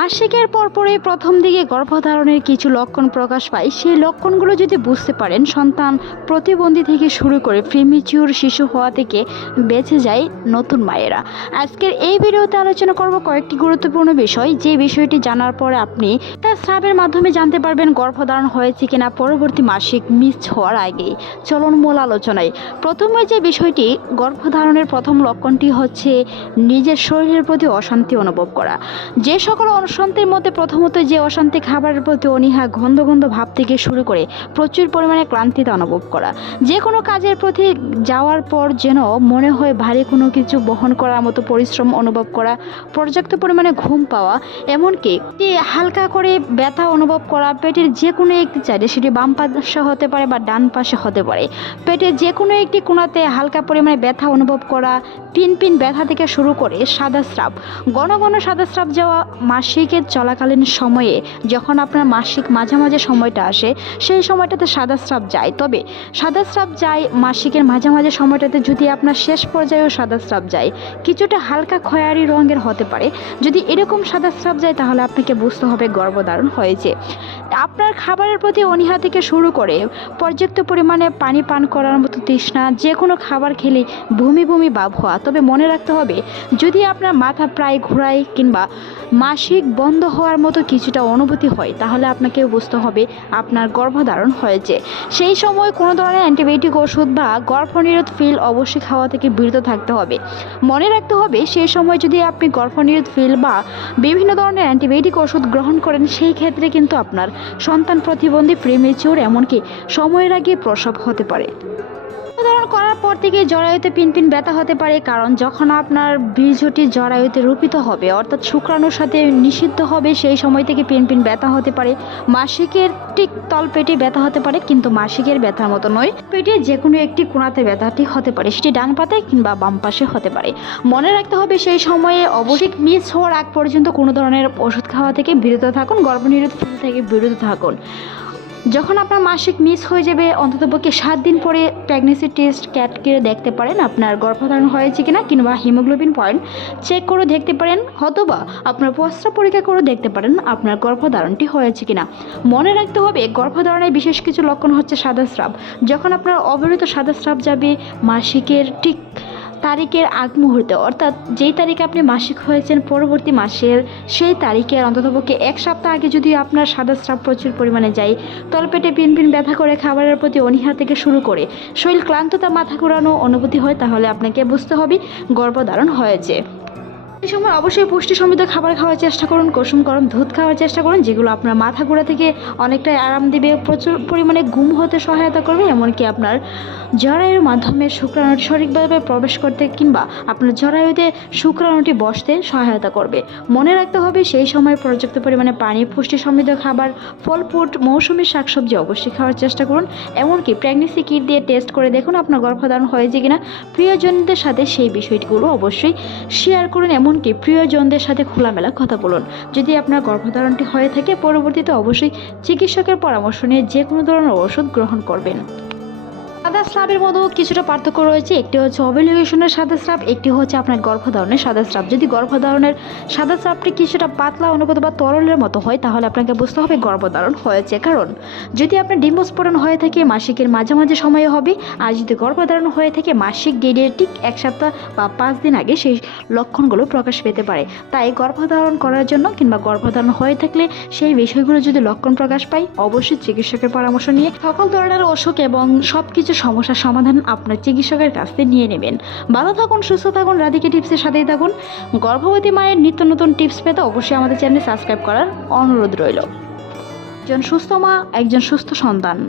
মাসিকের পরপরই প্রথম দিকে গর্ভধারণের কিছু লক্ষণ প্রকাশ পায়। সেই লক্ষণগুলো যদি বুঝতে পারেন, সন্তান প্রতিবন্ধী থেকে শুরু করে প্রিমিচিউর শিশু হওয়া থেকে বেঁচে যায় নতুন মায়েরা। আজকের এই ভিডিওতে আলোচনা করব কয়েকটি গুরুত্বপূর্ণ বিষয়। যে বিষয়টি জানার পরে আপনি তার স্রাবের মাধ্যমে জানতে পারবেন গর্ভধারণ হয়েছে কিনা পরবর্তী মাসিক মিস হওয়ার আগেই। চলুন মূল আলোচনায়। প্রথমে যে বিষয়টি, গর্ভধারণের প্রথম লক্ষণটি হচ্ছে নিজের শরীরের প্রতি অশান্তি অনুভব করা। যে সকল অশান্তির মধ্যে প্রথমত যে অশান্তি খাবারের প্রতি অনীহা, গন্ধ গন্ধ ভাব থেকে শুরু করে প্রচুর পরিমাণে ক্লান্তিতে অনুভব করা। যে কোনো কাজের প্রতি যাওয়ার পর যেন মনে হয় ভারী কোনো কিছু বহন করার মতো পরিশ্রম অনুভব করা, পর্যাপ্ত পরিমাণে ঘুম পাওয়া, এমনকি হালকা করে ব্যথা অনুভব করা, পেটের যে কোনো একটি চাইলে সেটি বাম পাশে হতে পারে বা ডান পাশে হতে পারে। পেটের যে কোনো একটি কোণাতে হালকা পরিমাণে ব্যথা অনুভব করা পিন পিন ব্যথা থেকে শুরু করে সাদা স্রাব। ঘন ঘন সাদা স্রাব যাওয়া মাসিকের চলাকালীন সময়ে যখন আপনার মাসিক মাঝামাঝি সময়টা আসে, সেই সময়টাতে সাদা স্রাব যায়। তবে সাদা স্রাব যায় মাসিকের মাঝামাঝি সময়টাতে যদি আপনার শেষ পর্যায়েও সাদা স্রাব যায়, কিছুটা হালকা খয়ারি রঙের হতে পারে। যদি এরকম সাদা স্রাব যায়, তাহলে আপনাকে বুঝতে হবে গর্ভধারণ হয়েছে। আপনার খাবারের প্রতি অনীহা থেকে শুরু করে পর্যাপ্ত পরিমাণে পানি পান করার তৃষ্ণা যে কোনো খাবার খেলে ভূমি ভূমি ভাব হওয়া। তবে মনে রাখতে হবে, যদি আপনার মাথা প্রায় ঘোরায় কিংবা মাসিক বন্ধ হওয়ার মতো কিছুটা অনুভূতি হয়, তাহলে আপনাকে বুঝতে হবে আপনার গর্ভধারণ হয়েছে। সেই সময় কোনো ধরনের অ্যান্টিবায়োটিক ওষুধ বা গর্ভনিরোধ ফিল অবশ্যই খাওয়া থেকে বিরত থাকতে হবে। মনে রাখতে হবে, সেই সময় যদি আপনি গর্ভনিরোধ ফিল বা বিভিন্ন ধরনের অ্যান্টিবায়োটিক ওষুধ গ্রহণ করেন, সেই ক্ষেত্রে কিন্তু আপনার সন্তান প্রতিবন্ধী প্রেমেচিওর এমনকি সময়ের আগে প্রসব হতে পারে। গর্ভধারণ করার পর থেকে জরায়ুতে পিনপিন ব্যথা হতে পারে, কারণ যখন আপনার বীর্যটি জরায়ুতে রূপিত হবে, অর্থাৎ শুক্রাণুর সাথে নিষিদ্ধ হবে, সেই সময় থেকে পিনপিন ব্যথা হতে পারে। মাসিকের ঠিক তলপেটে ব্যথা হতে পারে, কিন্তু মাসিকের ব্যথার মতো নয়। পেটে যে কোনো একটি কোণাতে ব্যথাটি হতে পারে, সেটি ডান পাতে কিংবা বাম পাশে হতে পারে। মনে রাখতে হবে, সেই সময়ে অবশ্যই মিস হওয়ার আগ পর্যন্ত কোনো ধরনের ওষুধ খাওয়া থেকে বিরত থাকুন, গর্ভনিরোধ থেকে বিরত থাকুন। যখন আপনার মাসিক মিস হয়ে যাবে, অন্ততপক্ষে সাত দিন পরে প্রেগনেন্সি টেস্ট ক্যাট করে দেখতে পারেন আপনার গর্ভধারণ হয়েছে কিনা কিংবা হিমোগ্লোবিন পয়েন্ট চেক করে দেখতে পারেন, অথবা আপনার প্রস্রাব পরীক্ষা করে দেখতে পারেন আপনার গর্ভধারণটি হয়েছে কিনা। মনে রাখতে হবে গর্ভধারণের বিশেষ কিছু লক্ষণ হচ্ছে সাদা স্রাব। যখন আপনার অবিরত সাদা স্রাব যাবে, মাসিকের ঠিক তারিখের আগ মুহূর্তে অর্থাৎ যেই তারিখে আপনি মাসিক হয়েছেন পরবর্তী মাসের সেই তারিখের অন্ততপক্ষে এক সপ্তাহ আগে যদি আপনার সাদা স্রাব প্রচুর পরিমাণে যায়, তলপেটে পিন পিন ব্যথা করে খাবারের প্রতি অনীহা থেকে শুরু করে শরীর ক্লান্ততা, মাথা ঘোরানো অনুভূতি হয়, তাহলে আপনাকে বুঝতে হবে গর্ভধারণ হয়েছে। এই সময় অবশ্যই পুষ্টি সমৃদ্ধ খাবার খাওয়ার চেষ্টা করুন, কুসুম গরম দুধ খাওয়ার চেষ্টা করুন, যেগুলো আপনার মাথা ঘোরা থেকে অনেকটাই আরাম দেবে, প্রচুর পরিমাণে ঘুম হতে সহায়তা করবে, এমনকি আপনার জরায়ুর মাধ্যমে শুক্রাণুটি সঠিকভাবে প্রবেশ করতে কিংবা আপনার জরায়ুতে শুক্রাণুটি বসতে সহায়তা করবে। মনে রাখতে হবে, সেই সময় পর্যাপ্ত পরিমাণে পানি পুষ্টি সমৃদ্ধ খাবার ফল ফুট মৌসুমি শাকসবজি অবশ্যই খাওয়ার চেষ্টা করুন, এমনকি প্রেগনেন্সি কিট দিয়ে টেস্ট করে দেখুন আপনার গর্ভধারণ হয়েছে কিনা। প্রিয়জনদের সাথে সেই বিষয়টিগুলো অবশ্যই শেয়ার করুন এমনকি প্রিয়জনদের সাথে খোলামেলা কথা বলুন। যদি আপনার গর্ভধারণটি হয়ে থাকে, পরবর্তীতে অবশ্যই চিকিৎসকের পরামর্শ নিয়ে যে কোনো ধরনের ওষুধ গ্রহণ করবেন। সাদা স্রাবের মধ্যেও কিছুটা পার্থক্য রয়েছে। একটি হচ্ছে অভিলিগেশনের সাদা স্রাব, একটি হচ্ছে আপনার গর্ভধারণের সাদা স্রাব। যদি গর্ভধারণের সাদা স্রাবটি কিছুটা পাতলা অনুপাত বা তরলের মতো হয়, তাহলে আপনাকে বুঝতে হবে গর্ভধারণ হয়েছে। কারণ যদি আপনার ডিম্বস্ফোরণ হয়ে থাকে, মাসিকের মাঝামাঝি সময়ে হবে। আর যদি গর্ভধারণ হয়ে থাকে, মাসিক ডেটের ঠিক এক সপ্তাহ বা পাঁচ দিন আগে সেই লক্ষণগুলো প্রকাশ পেতে পারে। তাই গর্ভধারণ করার জন্য কিংবা গর্ভধারণ হয়ে থাকলে সেই বিষয়গুলো যদি লক্ষণ প্রকাশ পায়, অবশ্যই চিকিৎসকের পরামর্শ নিয়ে সকল ধরনের অসুখ এবং সব কিছু সমস্যার সমাধান আপনার চিকিৎসকের কাছ থেকে নিয়ে নেবেন। ভালো থাকুন, সুস্থ থাকুন, রাধিকে টিপসের সাথেই থাকুন। গর্ভবতী মায়ের নিত্য নতুন টিপস পেতে অবশ্যই আমাদের চ্যানেল সাবস্ক্রাইব করার অনুরোধ রইল। একজন সুস্থ মা, একজন সুস্থ সন্তান।